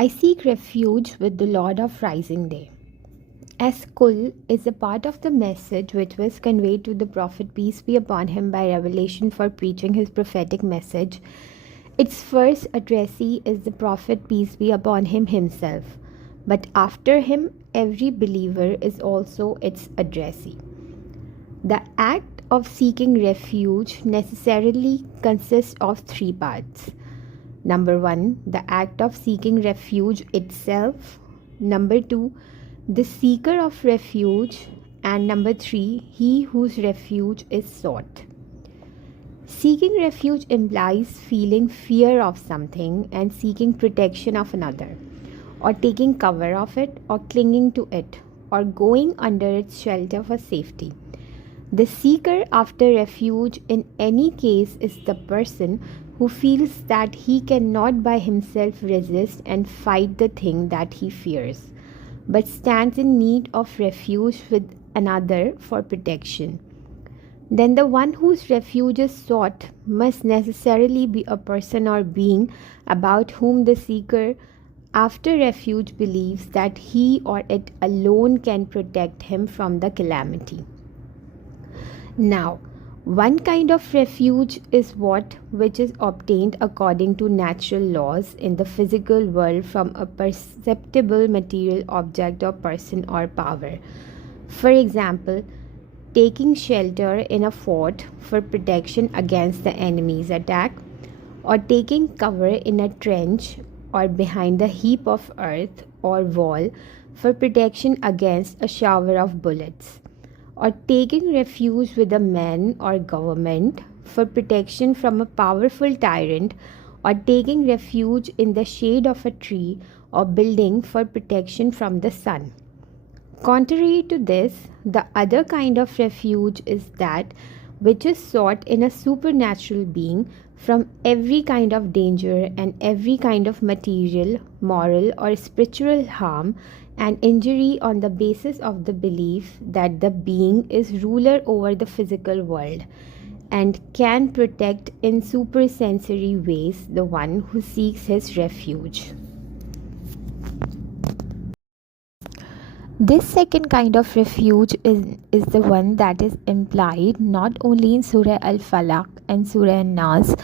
I seek refuge with the Lord of Rising Day. As Kul is a part of the message which was conveyed to the Prophet, peace be upon him, by revelation for preaching his prophetic message, its first addressee is the Prophet, peace be upon him, himself. But after him, every believer is also its addressee. The act of seeking refuge necessarily consists of three parts. Number 1, the act of seeking refuge itself. Number 2, the seeker of refuge. And number 3, he whose refuge is sought. Seeking refuge implies feeling fear of something and seeking protection of another, or taking cover of it, or clinging to it, or going under its shelter for safety. The seeker after refuge in any case is the person who feels that he cannot by himself resist and fight the thing that he fears, but stands in need of refuge with another for protection. Then the one whose refuge is sought must necessarily be a person or being about whom the seeker after refuge believes that he or it alone can protect him from the calamity. Now, one kind of refuge is which is obtained according to natural laws in the physical world from a perceptible material object or person or power. For example, taking shelter in a fort for protection against the enemy's attack, or taking cover in a trench or behind a heap of earth or wall for protection against a shower of bullets, or taking refuge with a man or government for protection from a powerful tyrant, or taking refuge in the shade of a tree or building for protection from the sun. Contrary to this, the other kind of refuge is that which is sought in a supernatural being from every kind of danger and every kind of material, moral, or spiritual harm and injury on the basis of the belief that the being is ruler over the physical world and can protect in supersensory ways the one who seeks his refuge. This second kind of refuge is the one that is implied not only in Surah Al-FALAQ and Surah An-Nas,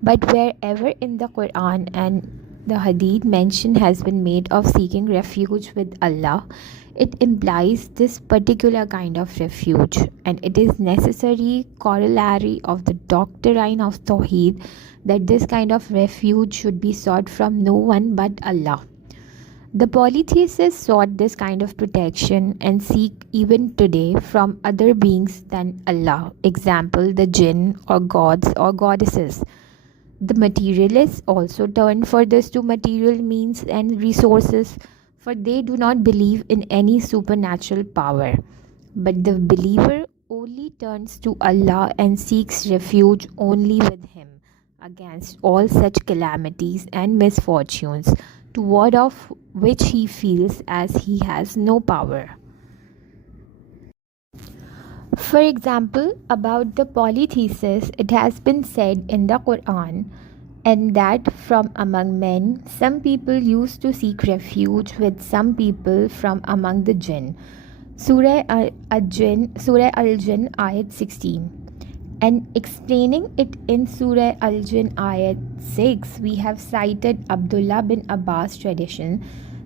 but wherever in the Quran and the Hadith mention has been made of seeking refuge with Allah. It implies this particular kind of refuge, and it is necessary corollary of the doctrine of Tawheed that this kind of refuge should be sought from no one but Allah. The polytheists sought this kind of protection and seek even today from other beings than Allah, example the jinn or gods or goddesses. The materialists also turn for this to material means and resources, for they do not believe in any supernatural power. But the believer only turns to Allah and seeks refuge only with Him against all such calamities and misfortunes, to ward off which he feels as he has no power. For example, about the polytheists, it has been said in the Quran, and that from among men, some people used to seek refuge with some people from among the jinn. Surah Al-Jinn, Ayat 16. And explaining it in Surah Al-Jinn Ayat 6, we have cited Abdullah bin Abbas' tradition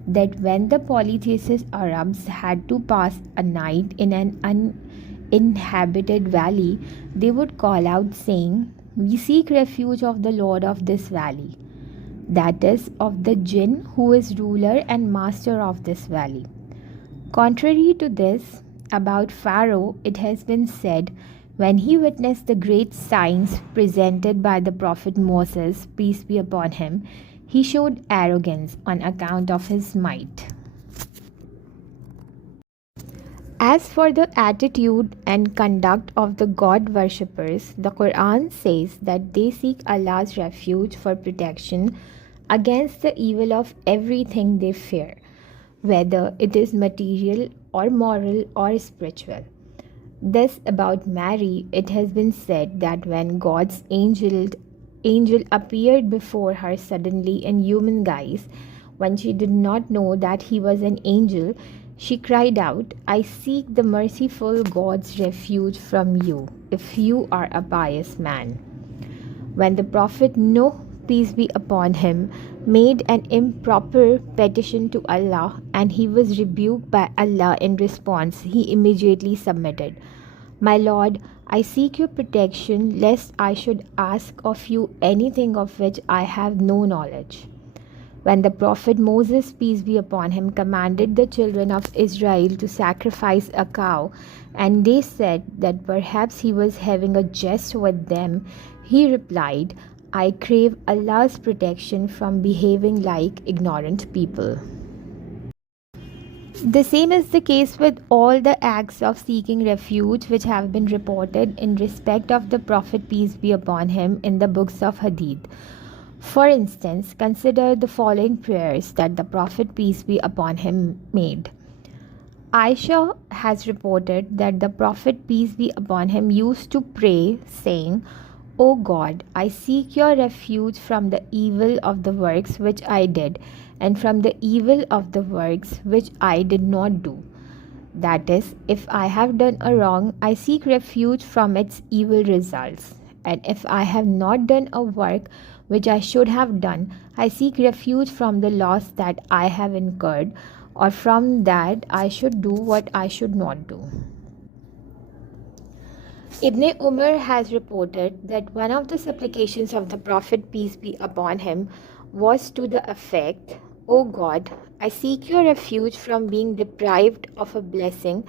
that when the polytheist Arabs had to pass a night in an uninhabited valley, they would call out saying, "We seek refuge of the Lord of this valley," that is, of the jinn who is ruler and master of this valley. Contrary to this, about Pharaoh, it has been said, when he witnessed the great signs presented by the Prophet Moses, peace be upon him, he showed arrogance on account of his might. As for the attitude and conduct of the God worshippers, the Quran says that they seek Allah's refuge for protection against the evil of everything they fear, whether it is material or moral or spiritual. Thus, about Mary, it has been said that when God's angel appeared before her suddenly in human guise, When she did not know that he was an angel, she cried out, "I seek the merciful God's refuge from you, if you are a pious man." When the Prophet Nuh, peace be upon him, made an improper petition to Allah and he was rebuked by Allah in response, he immediately submitted, "My Lord, I seek your protection lest I should ask of you anything of which I have no knowledge." When the Prophet Moses, peace be upon him, commanded the children of Israel to sacrifice a cow, and they said that perhaps he was having a jest with them, he replied, "I crave Allah's protection from behaving like ignorant people." The same is the case with all the acts of seeking refuge which have been reported in respect of the Prophet, peace be upon him, in the books of Hadith. For instance, consider the following prayers that the Prophet, peace be upon him, made. Aisha has reported that the Prophet, peace be upon him, used to pray, saying, "O God, I seek your refuge from the evil of the works which I did, and from the evil of the works which I did not do." That is, if I have done a wrong, I seek refuge from its evil results. And if I have not done a work which I should have done, I seek refuge from the loss that I have incurred, or from that I should do what I should not do. Ibn Umar has reported that one of the supplications of the Prophet, peace be upon him, was to the effect, "O God, I seek your refuge from being deprived of a blessing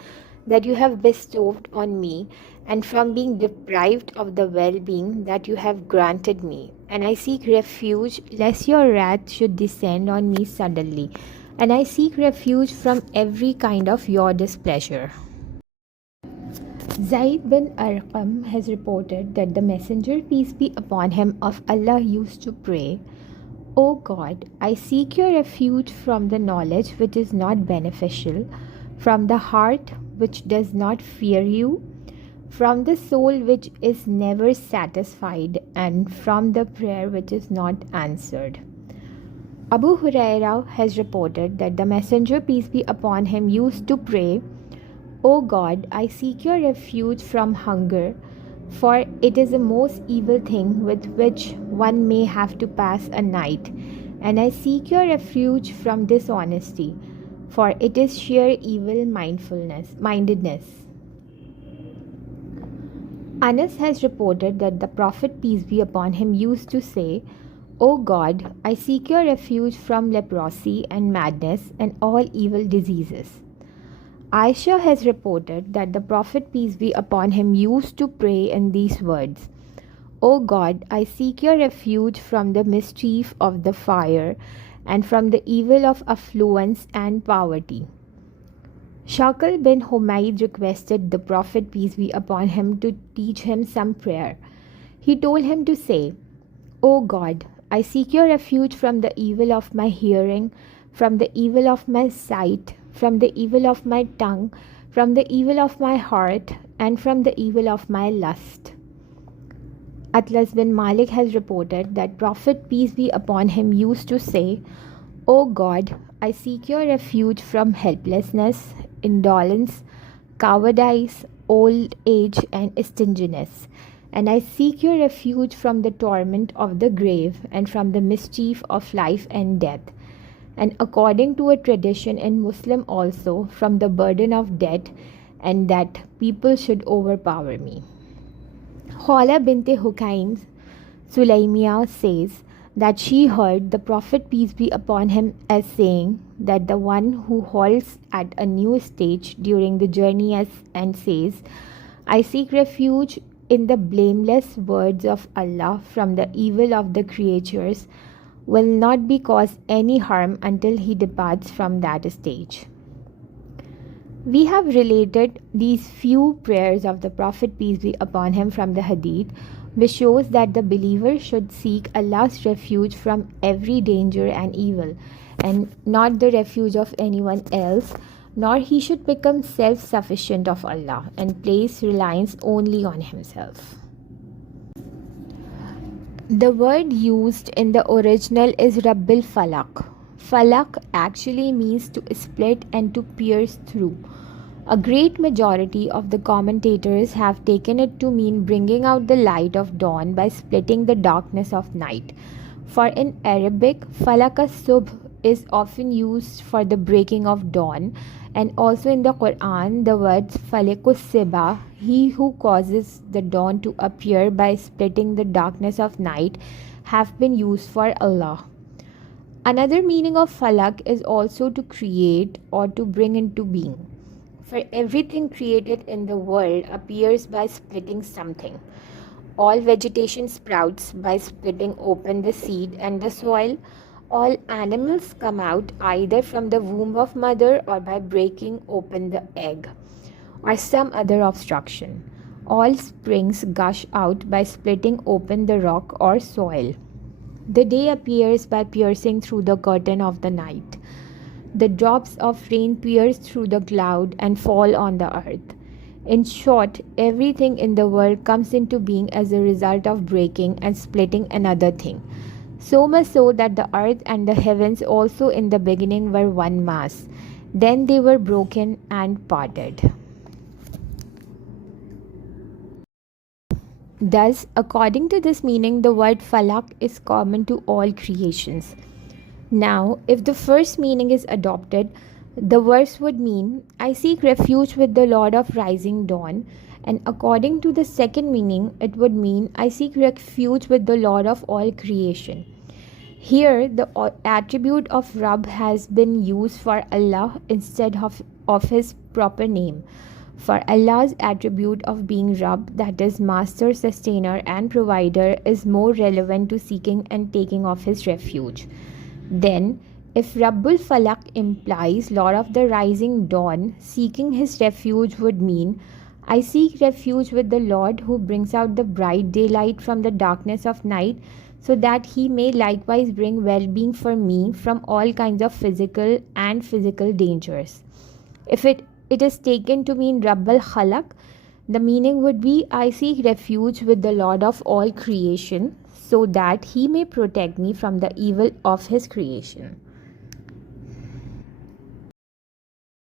that you have bestowed on me, and from being deprived of the well-being that you have granted me. And I seek refuge lest your wrath should descend on me suddenly. And I seek refuge from every kind of your displeasure." Zayd bin Arqam has reported that the Messenger, peace be upon him, of Allah used to pray, "O God, I seek your refuge from the knowledge which is not beneficial, from the heart which does not fear you, from the soul which is never satisfied, and from the prayer which is not answered." Abu Huraira has reported that the Messenger, peace be upon him, used to pray, "O God, I seek your refuge from hunger, for it is a most evil thing with which one may have to pass a night, and I seek your refuge from dishonesty, for it is sheer evil mindedness." Anas has reported that the Prophet, peace be upon him, used to say, "O God, I seek your refuge from leprosy and madness and all evil diseases." Aisha has reported that the Prophet, peace be upon him, used to pray in these words, "O God, I seek your refuge from the mischief of the fire and from the evil of affluence and poverty." Shakal bin Humayd requested the Prophet, peace be upon him, to teach him some prayer. He told him to say, "O God, I seek your refuge from the evil of my hearing, from the evil of my sight, from the evil of my tongue, from the evil of my heart, and from the evil of my lust." Atlas bin Malik has reported that Prophet, peace be upon him, used to say, "O God, I seek your refuge from helplessness, indolence, cowardice, old age, and stinginess. And I seek your refuge from the torment of the grave and from the mischief of life and death. And according to a tradition in Muslim also, from the burden of debt, and that people should overpower me." Khawla bint Hukaim Sulaimiyah says that she heard the Prophet, peace be upon him, as saying that the one who halts at a new stage during the journey and says, "I seek refuge in the blameless words of Allah from the evil of the creatures," will not be caused any harm until he departs from that stage. We have related these few prayers of the Prophet, peace be upon him, from the Hadith, which shows that the believer should seek Allah's refuge from every danger and evil, and not the refuge of anyone else, nor he should become self-sufficient of Allah and place reliance only on himself. The word used in the original is Rabbil Falaq, Falaq actually means to split and to pierce through. A great majority of the commentators have taken it to mean bringing out the light of dawn by splitting the darkness of night. For in Arabic, falaq as-subh is often used for the breaking of dawn, and also in the Quran, the words faliqus siba, he who causes the dawn to appear by splitting the darkness of night, have been used for Allah. Another meaning of falaq is also to create or to bring into being. For everything created in the world appears by splitting something. All vegetation sprouts by splitting open the seed and the soil. All animals come out either from the womb of mother or by breaking open the egg or some other obstruction. All springs gush out by splitting open the rock or soil. The day appears by piercing through the curtain of the night. The drops of rain pierce through the cloud and fall on the earth. In short, everything in the world comes into being as a result of breaking and splitting another thing. So much so that the earth and the heavens also in the beginning were one mass. Then they were broken and parted. Thus, according to this meaning, the word falaq is common to all creations. Now, if the first meaning is adopted, the verse would mean, I seek refuge with the Lord of rising dawn. And according to the second meaning, it would mean, I seek refuge with the Lord of all creation. Here, the attribute of Rabb has been used for Allah instead of his proper name. For Allah's attribute of being Rabb, that is master, sustainer and provider, is more relevant to seeking and taking of his refuge. Then, if Rabbul Falaq implies Lord of the rising dawn, seeking his refuge would mean, I seek refuge with the Lord who brings out the bright daylight from the darkness of night, so that he may likewise bring well-being for me from all kinds of physical dangers. If it is taken to mean Rabbul Khalaq, the meaning would be, I seek refuge with the Lord of all creation, so that he may protect me from the evil of his creation.